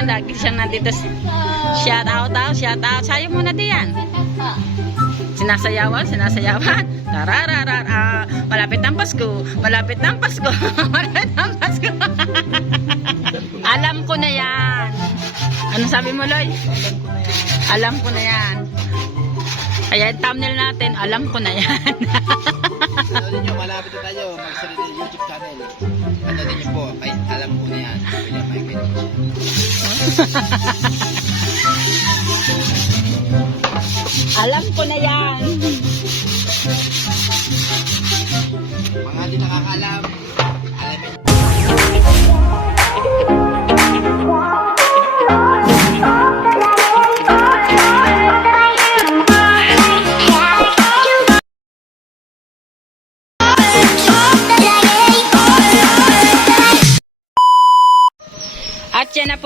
Marina. Lagi siyang nandito. Shout out out, shout out. Sayo muna diyan. Sinasayawan, sinasayawan. Tarararar, ah, malapit ang Pasko, malapit ang Pasko, malapit ang Pasko. Alam ko na yan. Ano sabi mo, Loy? Alam ko na yan. Kaya yung thumbnail natin, alam ko na yan. Ano nyo, malapit na tayo. Magsalita yung YouTube channel. Ano din nyo po, ay, alam ko na yan. William Michael alam ko na yan.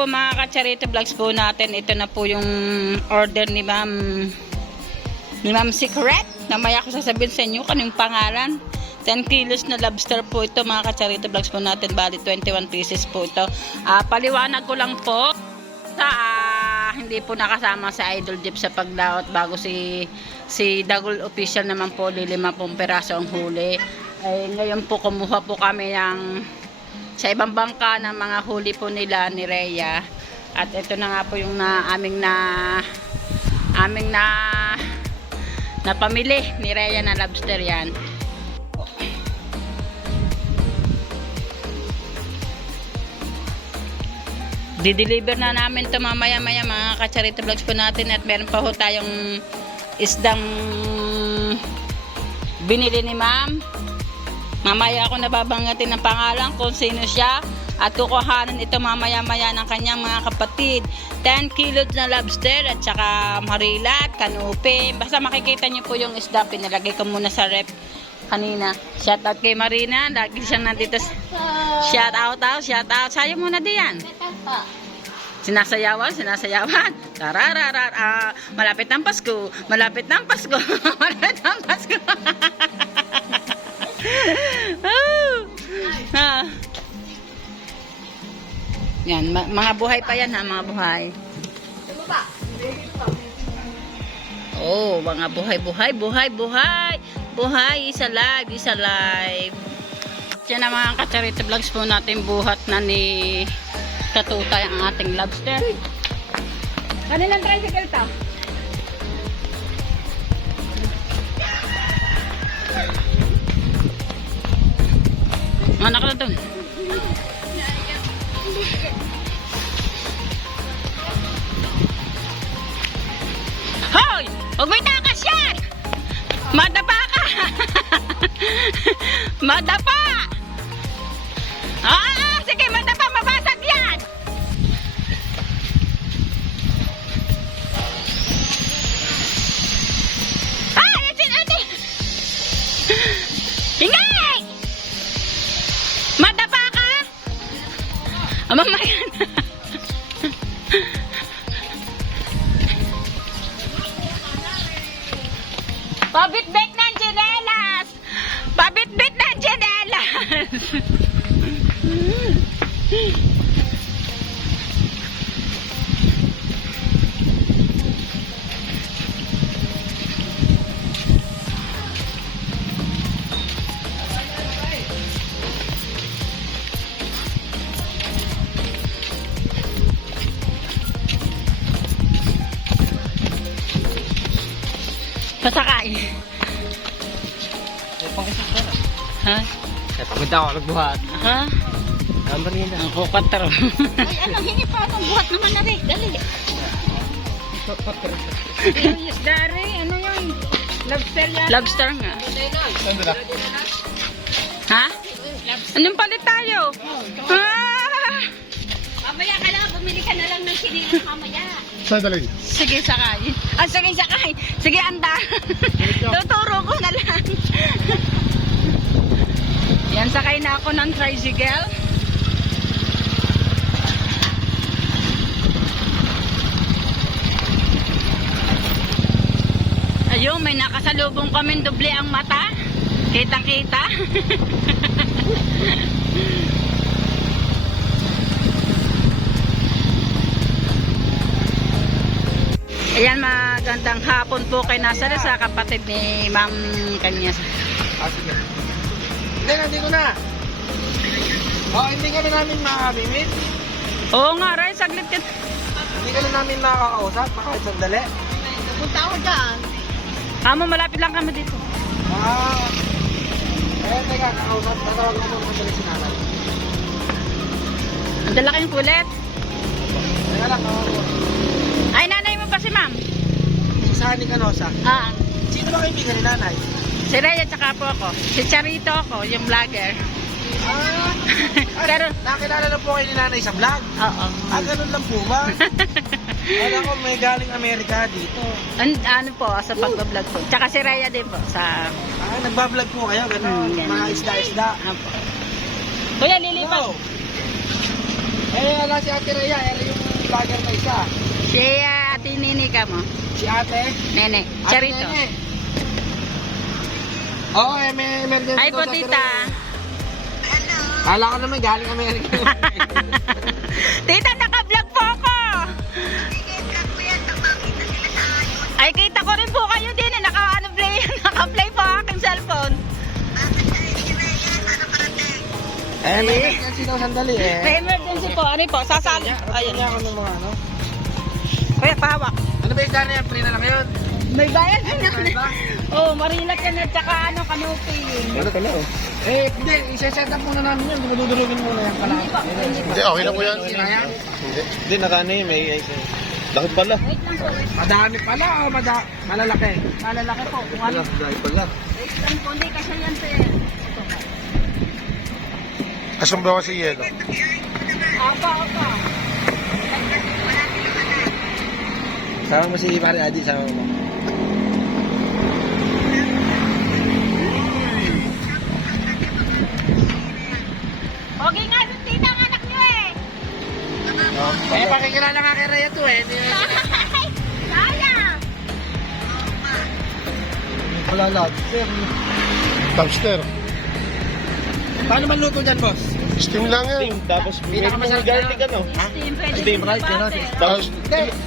Po mga kacharito vlogs po natin. Ito na po yung order ni ma'am ni ma'am Secret. Namaya ko sasabihin sa inyo kanyung pangalan. 10 kilos na lobster po ito mga kacharito vlogs po natin. Bali 21 pieces po ito. Ah, paliwanag ko lang po sa ah, hindi po nakasama sa Idol Jeep sa pagdaot bago si si Dagul official naman po lilima pong peraso ang huli. Ay, ngayon po kumuha po kami ng sa ibang bangka ng mga huli po nila ni Rhea. At ito na nga po yung na aming na aming na napamili ni Rhea na lobster yan. Dideliver na namin to mamaya maya mga kacharito vlogs po natin at meron pa ho tayong isdang binili ni ma'am Mamaya ako nababangatin ng pangalan kung sino siya at kukuhanan ito mamaya-maya ng kanyang mga kapatid. 10 kilos na lobster at saka marilat, kanupe. Basta makikita niyo po yung isda. Pinalagay ko muna sa rep kanina. Shout out kay Marina. Lagi siyang nandito. Shout out out, shout out. Sayo muna diyan. Sinasayawan, sinasayawan. Tarararar, ah, malapit ang Pasko, malapit ang Pasko, malapit ang Pasko. Ah. Yan, ma- mga buhay pa yan ha, mga buhay. Oh, mga buhay, buhay, buhay, buhay. Buhay, isa live, isa live. Yan ang mga kacharito vlogs po natin buhat na ni Katutay ang ating lobster. Kanilang tricycle to? Anak na doon. Hoy! Huwag mo itakas yan! Madapa ka! madapa! Ah, sige, madapa, mabasag yan! Ah, mamaya na. Pabit-bit ng tsinelas! Pabit-bit ng tsinelas! Pasakay. May pang-isip ka na. Ha? Kaya pagpunta ako nagbuhat. Ha? Ang marina. Ang kukatro. Ay, ano, hingi pa akong buhat naman na rin. Dali. Yes, dari. Ano yun? Lobster yan. Lobster nga. Ha? Anong palit tayo? Ah! Mamaya ka lang, bumili ka na lang ng sinilang mamaya. Saan talaga? Sige, sakay. Ah, sige, sakay. Sige, anda. Tuturo ko na lang. Yan, sakay na ako ng tricycle. Ayun, may nakasalubong kami doble ang mata. Kitang-kita. Ayan, magandang hapon po kay Nazareth sa kapatid ni Ma'am kanya. Ah, sige. Hindi, nandito na. Oh, hindi ka na namin makamimit. Oo nga, Ray, saglit ka. Hindi ka na namin makakausap. Kahit sandali. Punta ako dyan. Amo, malapit lang kami dito. Ah. Eh, teka, kakausap. Tatawag ko muna sandali si nanay. Ang dala kayong kulit. Teka lang, kakausap. Ay, nanay si Ma'am. Si Sani Canosa. Ah, Sino ba kaibigan ni nanay? si Ray at saka po ako. Si Charito ako, yung vlogger. Ah. Pero, Nakilala na po kayo ni nanay sa vlog. oo. Ah, ganun lang po ba? Alam ko may galing Amerika dito. An- ano po, sa pag-vlog po. Tsaka si Raya din po, sa... Ah, nagbablog po kayo, ganun. Hmm, ganun. Mga isda-isda. Ano po. Kuya, lilipat. Wow. Eh, ala si Ate Rhea, ala yung vlogger na isa. Si uh, ate Nini ka mo. Si Ate. Nene. Ate Charito. Nene. Oo, eh, may emergency Ay daw po, tita. Rhea. Kala ko naman galing Amerika. tita, naka-vlog po ako. Ay, kita ko rin po kayo din. Eh. Naka, ano, play, naka-play po ang aking cellphone. eh, may emergency daw sandali eh. May emergency po. Ano po? Sasali. Ayun Ayun. niya ako ng mga Kuya, pahawak. Ano ba yung isda na yan? Free na lang yun. May bayad Ay, din may ba? Oh, marilat ka na. Tsaka ano, kanupi. Ano pala oh? Eh, hindi. Isa-set up muna namin yun. Dumudurugin muna yan pala. Hindi po. Hindi. Hindi, okay na po yan. Na yan. Hindi, nakaano yun, may Laki pala. Wait lang po. Madami pala o mada malalaki? Malalaki po. Kung ano. Dahil pala. Wait lang po. Hindi kasi yan sir. Asong bawa si Yelo. Apa, apa. Sama mo si Mari Adi, sama mo. Okay nga, tita ang anak niyo eh. Eh, pakikilala nga kay Rhea to eh. Sayang. Wala lobster. Lobster. Paano man luto dyan, boss? Steam lang yan. Tapos Pinakamasarap garlic na. ano. Ha? Steam, pwede Steam, right. Tapos,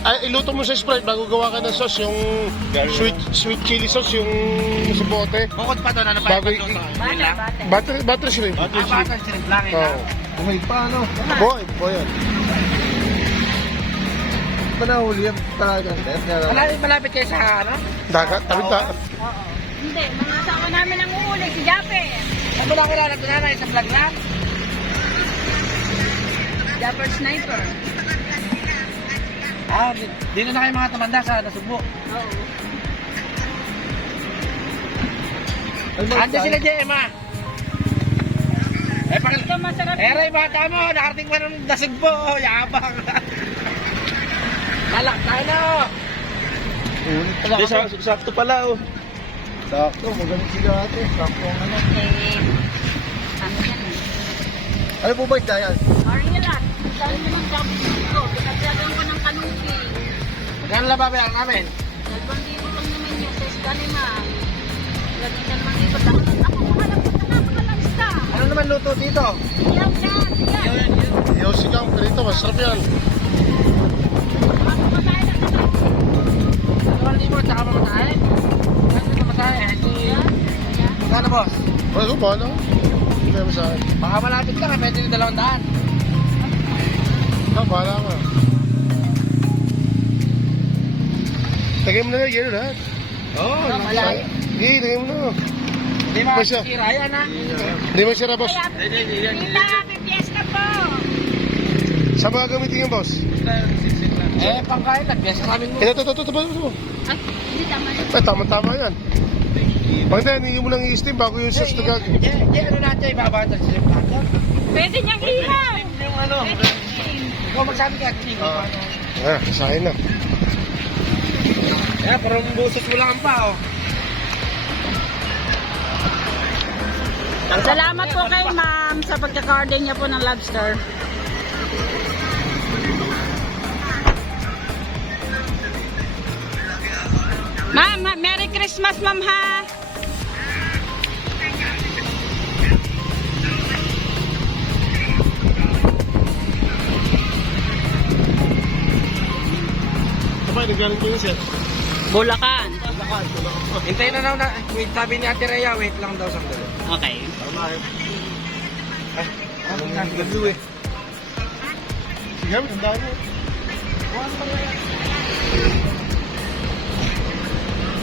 ay, iluto mo sa Sprite bago gawa ka ng sauce, yung sweet sweet chili sauce, yung sa bote. Bukod pa doon, ano pa Bago yung pagluto? Yun Butter, lang? butter. Butter, butter shrimp. Ah, butter shrimp lang, yun Oo. lang. Umay pa, ano? Boy, boy yan. Panahuli yan talaga. Malapit, malapit kayo sa, ano? Dagat, tabi ta. Oo. Hindi, mga asawa namin ang uhuli, si Jape. Saan mo lang kilala ito na sa vlog lang? Japper Sniper. Ah, di- dito na kayo mga tumanda sa Nasugbo. Oo. Ando sila Gemma. Eh, pag... Ito masarap. Eh, Ray, bata mo, nakarating pa ng Nasugbo. Oh, yabang. Malak tayo na, oh. Hindi, sa- sakto pala oh. Sakto, magaling sila ate. Sakto ang ano. Eh, ano yan eh. Ano po ba isda yan? Marilat. Sabi mo ng Jape ko. Pinagsagan ko ng kanupi. Magkano lang babayaran namin? Dalawang libo lang naman yung isda ni ma'am. Lagi ka naman ikot. Ako, ako, kumalap ko na kamalasta. Ano naman luto dito? Yan, yan, yan. Yo, sigang, perito, masarap yan. Na naman. Dalawang libo. Ano na mamatahe? Yan, yan. Magkano boss? Ano, bahala. Hindi mo sa akin. Baka malapit ka, pwede yung dalawang daan. Ah, bahala ka. Tagay mo na yan, Yelo lahat. Oo, oh, malayo. Hindi, tagay mo na. Hindi makasira yan ha. Hindi mo sira, boss. Tita, happy fiesta po. Saan ba gagamitin yung boss? Eh, pangkain lang. Biyasa namin mo. Ito, ito, ito, ito, ito, ito. Ay, hindi tama yun. Eh, tama-tama yan. Pag hindi, hindi mo lang i-steam bago yung sauce na gagawin. Eh, eh, ano natin, ibabatan natin. Pwede niyang ihaw. Yung ano. Ikaw magsabi ka, Ching. Ah. Ah, sa akin na. Eh, parang busos mo lang ang pa, oh. Salamat po kay ma'am sa pagka-garden niya po ng lobster. Ma'am, ma- Merry Christmas ma'am ha. Nagaling yun, sir. Bulacan. Hintayin na daw na. Wait, sabi ni Ate Rhea, wait lang daw sandali. Okay. Anong nagagawa eh? Sige, tandaan mo.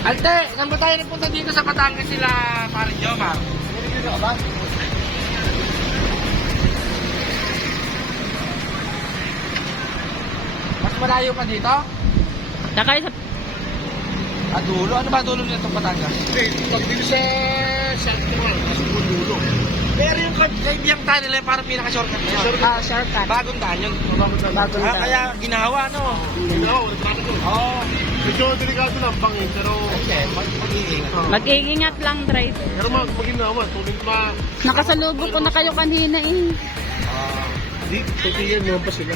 Ate, saan ba tayo nagpunta dito sa Batangas sila paring Jomar? Dito ka ba? Mas malayo pa dito? Sakay sa... Ah, dulo? Ano ba dulo nito Batangas? Eh, pag dito sa Central, po dulo. Pero yung kaibiyang tayo nila yung parang pinaka-shortcut na yun. Ah, shortcut. Bagong daan yun. Bagong Ah, kaya ginawa, no? Oo, nagpapag doon. Oo. Medyo delikado lang, bangin, pero... Hindi, mag- mag-iingat. Mag-iingat lang, driver. Pero mag maginawa, tuloy ma... Nakasalubong ko na kayo kanina eh. Ah. Di, tutiyan naman pa sila.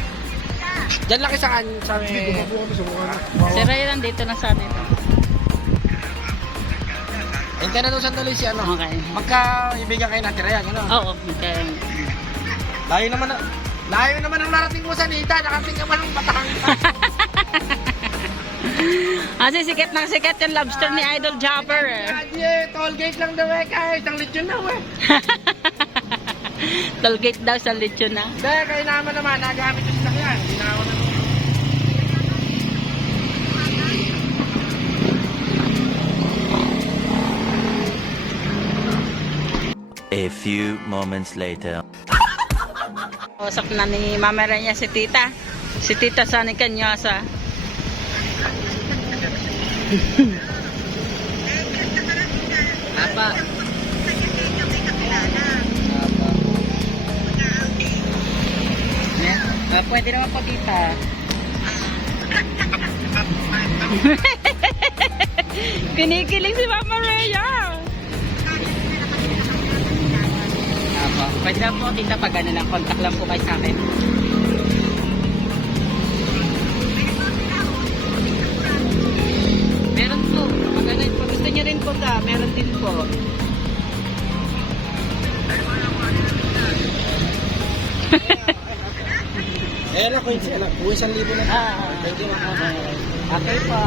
Diyan lang isaan sa Hindi, kami sa na. Si Ray nandito na sa atin. Hintay na daw sandali si ano. Okay. Magka-ibigan kayo natin, Rhea, gano'n? Oo, okay. Layo naman na... Layo naman ang narating mo sa Nita. Nakating naman ang Batangas. Kasi sikat na sikat yung lobster ni Idol Jopper eh. Grabe, toll gate lang daw eh. Kaya isang lechon na eh. Tollgate daw sa lechon na. Dahil kayo naman naman, nagamit yung sakyan. Ginawa na A few moments later. Usap na ni Mama Rania si Tita. Si Tita Sani Canyosa. Apa. Ah, pwede naman po tita. Kinikilig si Mama Rhea. Apo. Pwede lang po tita pag ano lang, contact lang po kayo sa akin. Meron po. Pag ano, pag gusto nyo rin po ka, meron din po. Eh, ano ko yung anak? Buwi isang libo na. Ah, Pwede na. Okay pa.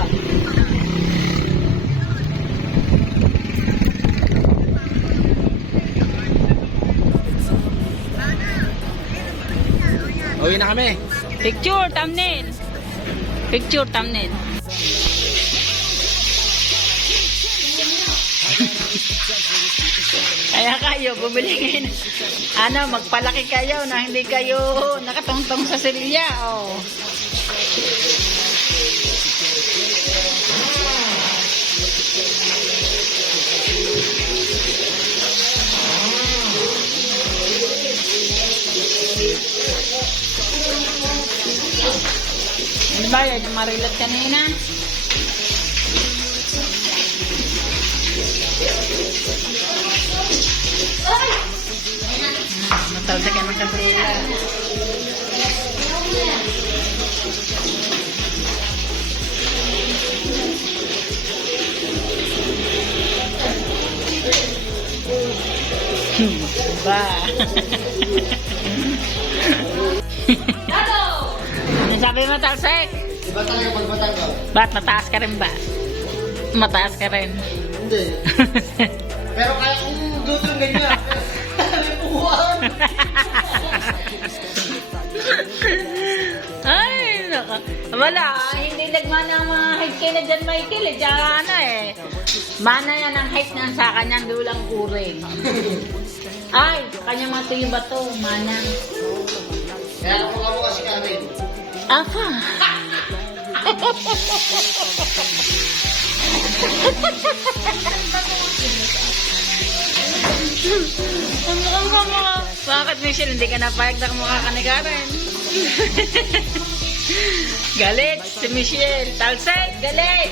Uwi na kami. picture, thumbnail. Picture, thumbnail. Kaya kayo, bumili Ano, magpalaki kayo na hindi kayo nakatungtong sa silya. Oh. Ba yun? Yung marilat kanina? Matalsa ka ng kasila. ba? Ano sabi mo, Talsek? Iba talaga pag Batangas? Ba't mataas ka rin ba? Mataas ka rin. Hindi. Pero kaya kong dutong ganyan. Puhuan. Ay, naka. Wala, hindi nagmana ang mga height kayo na dyan, Michael. Eh, Diyan ano eh. Mana yan ang height ng sa kanyang dulang uring. Ay, kanyang mga tuyo ba to? Manang. Kaya ako kasi Karen. Apa? Ang mukhang mo. Bakit Michelle, hindi ka napayag na kumukha ka ni Karen? galit si Michelle. Talsay, galit!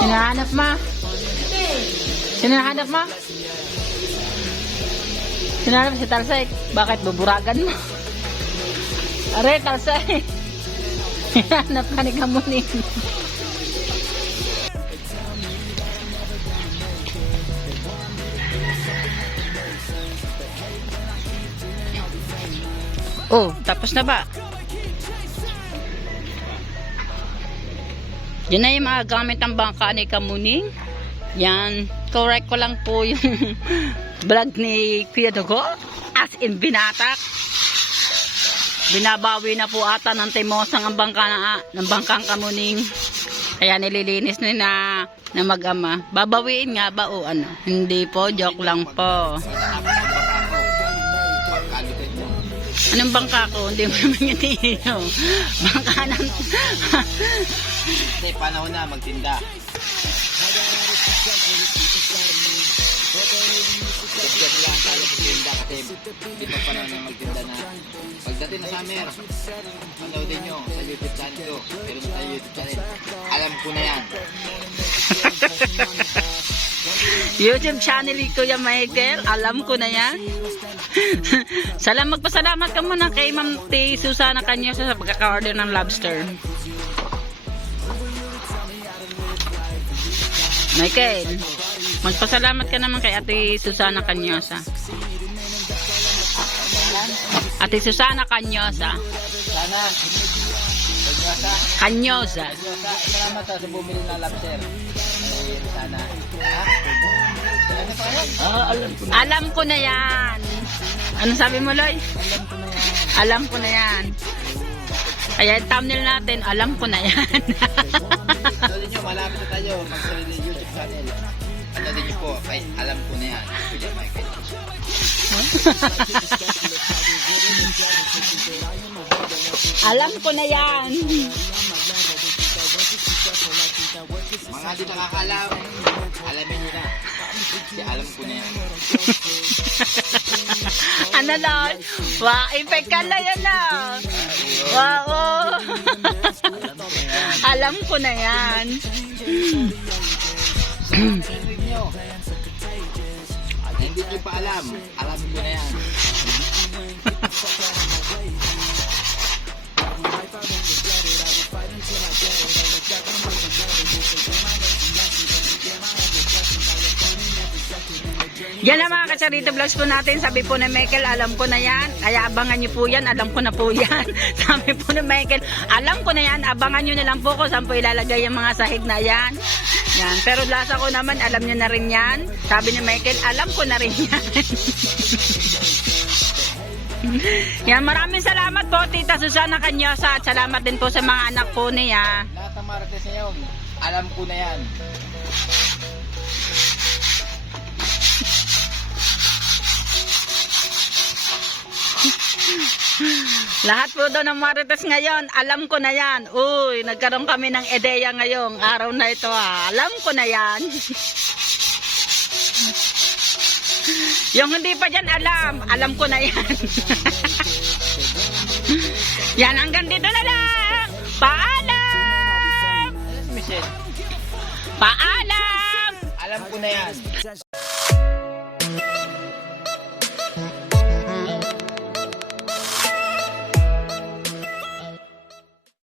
Hinahanap ma? Hinahanap ma? Hinahanap si Talsay. Bakit buburagan mo? Are, tasay. Hanap ka ni Oh, tapos na ba? Yan na yung mga gamit ng bangka ni Kamuning. Yan. Correct ko lang po yung vlog ni Kuya Dugo. As in binatak. Binabawi na po ata ng Timosang ang bangka na, ng bangkang Kamuning. Kaya nililinis na na, na mag-ama. Babawiin nga ba o ano? Hindi po, joke lang po. Anong bangka ko? Hindi mo naman yun iyo. Bangka ng... Hindi, panahon na magtinda. Diyan lang tayo magtinda kasi hindi pa panahon na magtinda. Pagdating na summer, panoodin nyo sa YouTube channel ko. Meron tayo YouTube channel. Alam ko na yan. YouTube channel ni Kuya Michael. Alam ko na yan. Salam, magpasalamat ka muna kay Ma'am T. Susana Canyosa sa pagkaka-order ng lobster. Michael, magpasalamat ka naman kay Ate Susana Canyosa. Ate Susana Canyosa. Sana, Canyosa. Pagkasa, salamat sa bumili ng lobster. Sana. Ano alam ko. Na yan. Ano sabi mo, Loy? Alam ko na yan. Kaya yung thumbnail natin, alam ko na yan. Panoodin nyo, malapit na tayo. Mag-sarili YouTube channel. Panoodin nyo po. Alam ko na yan. Kuya Michael. alam ko na yan. Mga di nakakalam, alamin nyo na. Kasi alam ko na yan. ano Loy? Wow, effect ka na yan na. Wow. oh. alam ko na yan. Nyo. Hindi nyo pa alam, alamin ko na yan. Yan ang mga kacharito vlogs po natin. Sabi po ni Michael, alam ko na yan. Kaya abangan niyo po yan. Alam ko na po yan. Sabi po ni Michael, alam ko na yan. Abangan niyo na lang po kung saan po ilalagay yung mga sahig na yan. Yan. Pero lasa ko naman, alam niyo na rin yan. Sabi ni Michael, alam ko na rin yan. yan, maraming salamat po, Tita Susana Canyosa. At salamat din po sa mga anak po niya. Lahat ng ngayon, alam ko na yan. Lahat po doon ng Marites ngayon, alam ko na yan. Uy, nagkaroon kami ng ideya ngayong araw na ito ah. Alam ko na yan. Yung hindi pa dyan alam, alam ko na yan. yan, hanggang dito na lang. Paalam! Paalam! alam ko na yan.